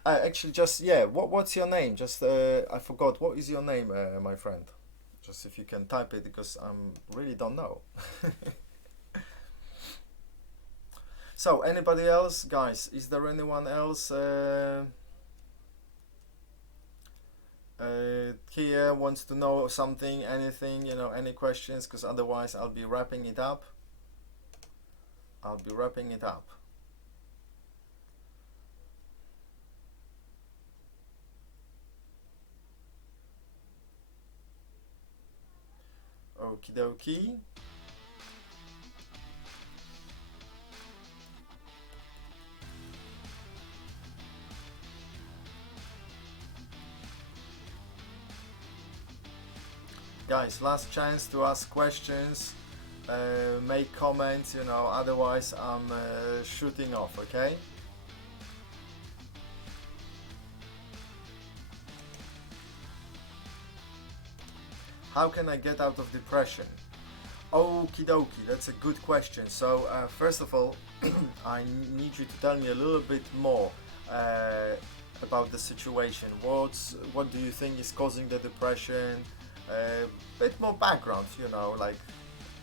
actually, just yeah. What's your name? Just I forgot. What is your name, my friend? Just if you can type it, because I'm really don't know. So, anybody else, guys? Is there anyone else here wants to know something, anything? Any questions? Because otherwise, I'll be wrapping it up. I'll be wrapping it up. Okie dokie. Guys, last chance to ask questions, make comments, otherwise I'm shooting off, okay? How can I get out of depression? Okie dokie, that's a good question. So, first of all, I need you to tell me a little bit more uh, about the situation. What do you think is causing the depression? A bit more background, like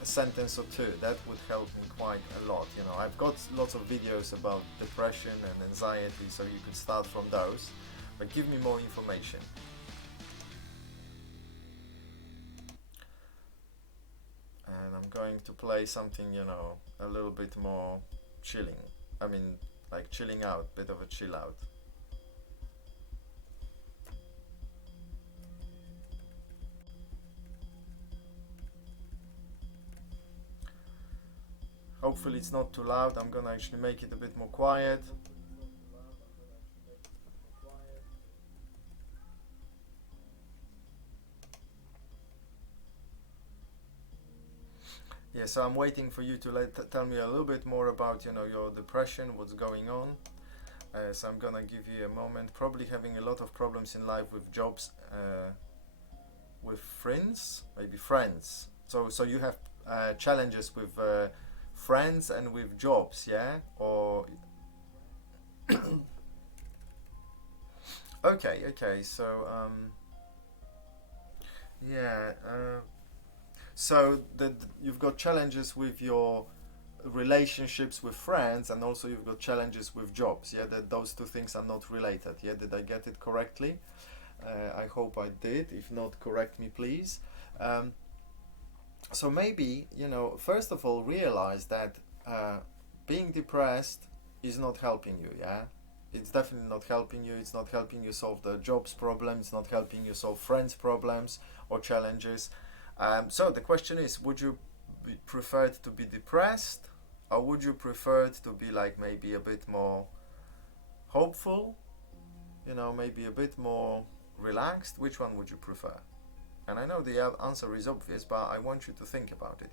a sentence or two. That would help me quite a lot. I've got lots of videos about depression and anxiety, so you could start from those. But give me more information. And I'm going to play something, a little bit more chilling. I mean, like chilling out, bit of a chill out. Hopefully it's not too loud. I'm gonna actually make it a bit more quiet. Yeah, so I'm waiting for you to tell me a little bit more about, your depression, what's going on. So I'm gonna give you a moment. Probably having a lot of problems in life with jobs, with friends, maybe friends. So you have challenges with friends and with jobs, yeah? Or okay. So yeah. So you've got challenges with your relationships with friends, and also you've got challenges with jobs. Yeah, that those two things are not related. Yeah, did I get it correctly? I hope I did. If not, correct me, please. Um, so maybe, first of all, realize that being depressed is not helping you. Yeah, it's definitely not helping you. It's not helping you solve the jobs problem. It's not helping you solve friends problems or challenges. So the question is, would you prefer it to be depressed, or would you prefer it to be like maybe a bit more hopeful, maybe a bit more relaxed? Which one would you prefer? And I know the answer is obvious, but I want you to think about it.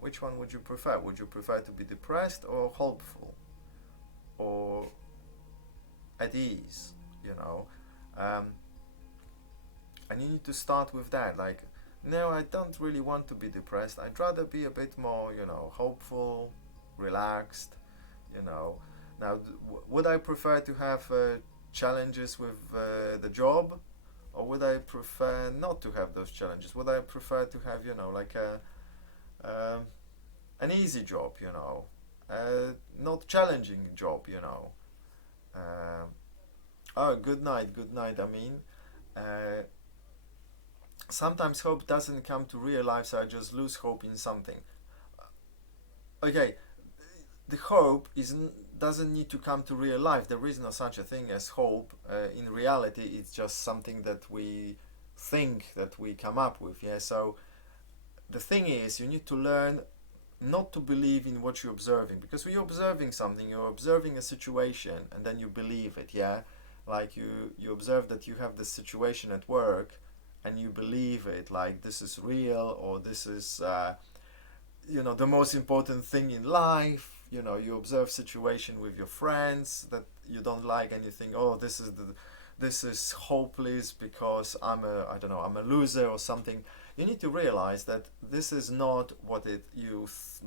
Which one would you prefer? Would you prefer to be depressed or hopeful or at ease? Um, and you need to start with that. Like, no, I don't really want to be depressed. I'd rather be a bit more, hopeful, relaxed. You know, now, would I prefer to have challenges with the job, or would I prefer not to have those challenges? Would I prefer to have, like um an easy job, not challenging job, Um oh, good night, good night. I mean, uh, sometimes hope doesn't come to real life, so I just lose hope in something. Okay, the hope doesn't need to come to real life. There is no such a thing as hope. In reality, it's just something that we think that we come up with. Yeah. So the thing is, you need to learn not to believe in what you're observing, because when you're observing something, you're observing a situation, and then you believe it. Yeah. Like you observe that you have this situation at work, and you believe it. Like this is real, or this is. the most important thing in life. You observe situation with your friends that you don't like, and you think, oh, this is hopeless because I don't know, I'm a loser or something. You need to realize that this is not what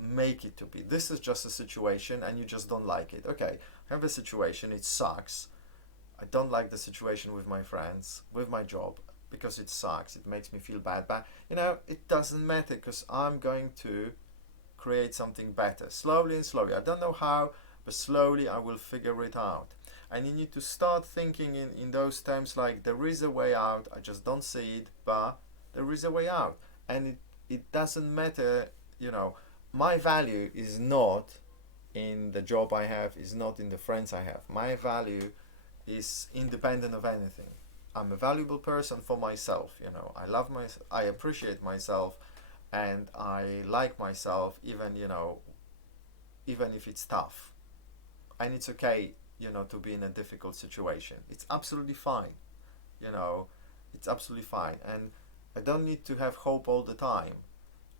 make it to be. This is just a situation, and you just don't like it. Okay, I have a situation, it sucks. I don't like the situation with my friends, with my job, because it sucks. It makes me feel bad. But it doesn't matter, because I'm going to create something better, slowly and slowly. I don't know how, but slowly I will figure it out. And you need to start thinking in those terms, like there is a way out. I just don't see it, but there is a way out. And it doesn't matter. My value is not in the job I have, is not in the friends I have. My value is independent of anything. I'm a valuable person for myself. I love I appreciate myself, and I like myself, even if it's tough. And it's okay, to be in a difficult situation. It's absolutely fine. You know, it's absolutely fine. And I don't need to have hope all the time.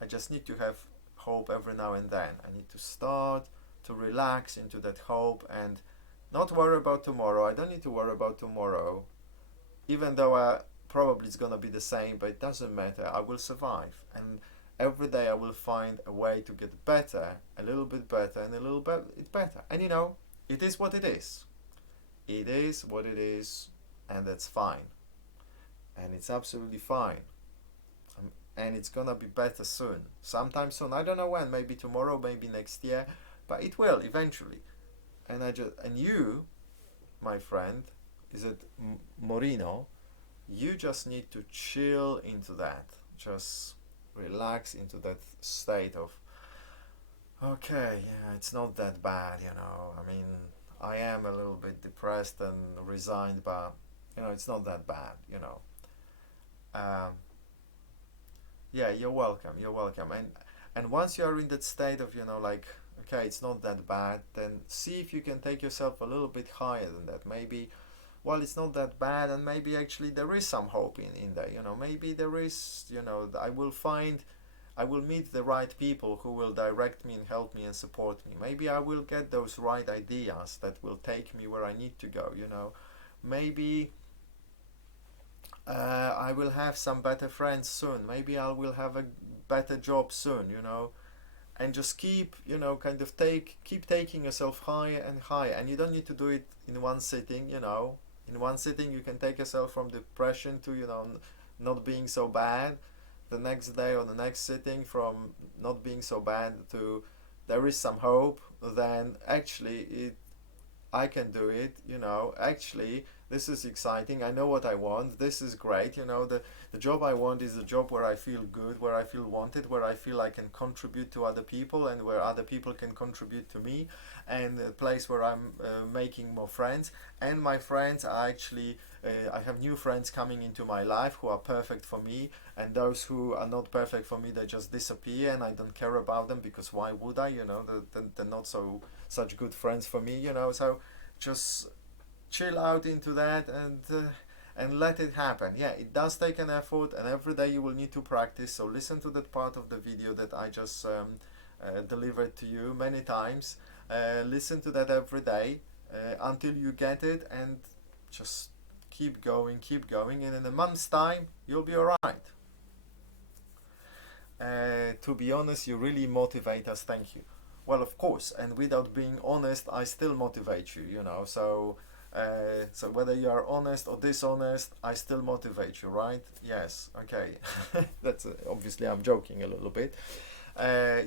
I just need to have hope every now and then. I need to start to relax into that hope and not worry about tomorrow. I don't need to worry about tomorrow, even though probably it's gonna be the same, but it doesn't matter. I will survive, and every day I will find a way to get better, a little bit better, and a little bit better. And it is what it is. It is what it is, and that's fine. And it's absolutely fine. And it's gonna be better soon, sometime soon. I don't know when. Maybe tomorrow, maybe next year, but it will eventually. And you, my friend, is it Morino? You just need to chill into that. Just relax into that state of, okay, yeah, it's not that bad. I mean, I am a little bit depressed and resigned, but it's not that bad. Um, yeah, you're welcome. You're welcome. And once you are in that state of, like, okay, it's not that bad, then see if you can take yourself a little bit higher than that. Maybe, well, it's not that bad, and maybe actually there is some hope in there. Maybe there is. I will meet the right people who will direct me and help me and support me. Maybe I will get those right ideas that will take me where I need to go. Maybe I will have some better friends soon. Maybe I will have a better job soon. And just kind of keep taking yourself higher and higher. And you don't need to do it in one sitting. In one sitting, you can take yourself from depression to, not being so bad. The next day or the next sitting, from not being so bad to there is some hope. Then actually, I can do it. Actually, this is exciting. I know what I want. This is great. The job I want is a job where I feel good, where I feel wanted, where I feel I can contribute to other people, and where other people can contribute to me, and a place where I'm making more friends. And my friends are actually, I have new friends coming into my life who are perfect for me, and those who are not perfect for me, they just disappear, and I don't care about them, because why would I? They're not such good friends for me. So just chill out into that, and let it happen. Yeah, it does take an effort, and every day you will need to practice. So listen to that part of the video that I just delivered to you many times. Listen to that every day until you get it, and just keep going, and in a month's time you'll be alright. To be honest, you really motivate us. Thank you. Well, of course, and without being honest, I still motivate you. So whether you are honest or dishonest, I still motivate you, right? Yes. Okay. That's obviously I'm joking a little bit.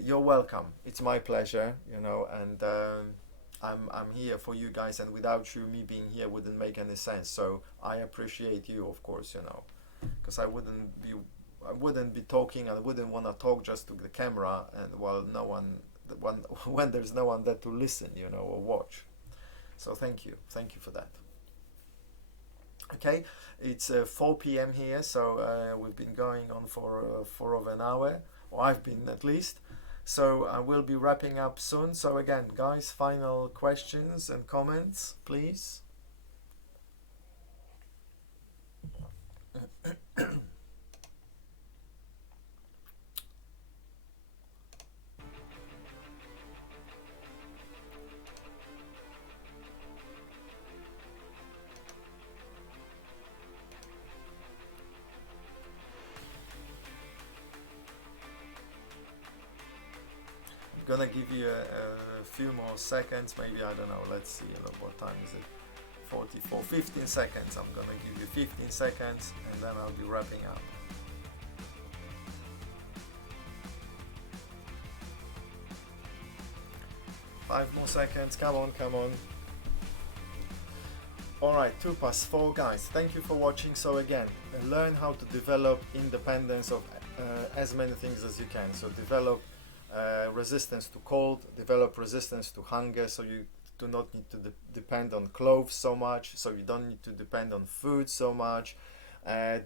You're welcome. It's my pleasure. And I'm here for you guys. And without you, me being here wouldn't make any sense. So I appreciate you, of course. Because I wouldn't be talking, and I wouldn't want to talk just to the camera, and while no one, when there's no one there to listen, or watch. So thank you for that. Okay, it's 4 p.m. here, so we've been going on for over an hour, or I've been at least. So I will be wrapping up soon. So again, guys, final questions and comments, please. gonna give you a few more seconds, maybe, I don't know, let's see, look, what time is it? 44, 15 seconds. I'm gonna give you 15 seconds and then I'll be wrapping up. Five more seconds, come on, come on. Alright, 2 past 4, guys. Thank you for watching. So again, learn how to develop independence of as many things as you can. So develop resistance to cold, develop resistance to hunger, so you do not need to depend on clothes so much, so you don't need to depend on food so much.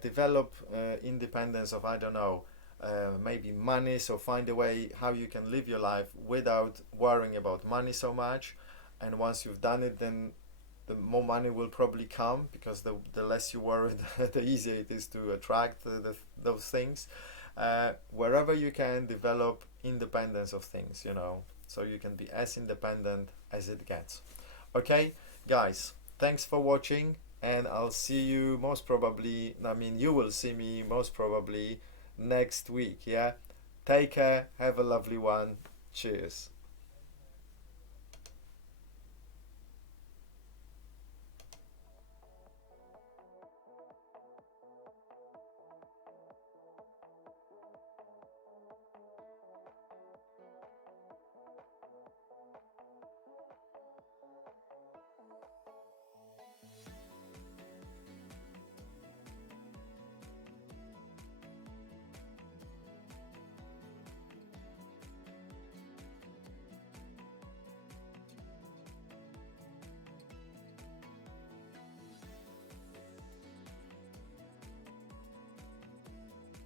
Develop independence of, I don't know, maybe money, so find a way how you can live your life without worrying about money so much. And once you've done it, then the more money will probably come, because the less you worry, the easier it is to attract those things. Wherever you can, develop independence of things, you know, so you can be as independent as it gets. Okay, guys, thanks for watching, and I'll see you most probably, I mean, you will see me most probably next week. Yeah, take care, have a lovely one, cheers.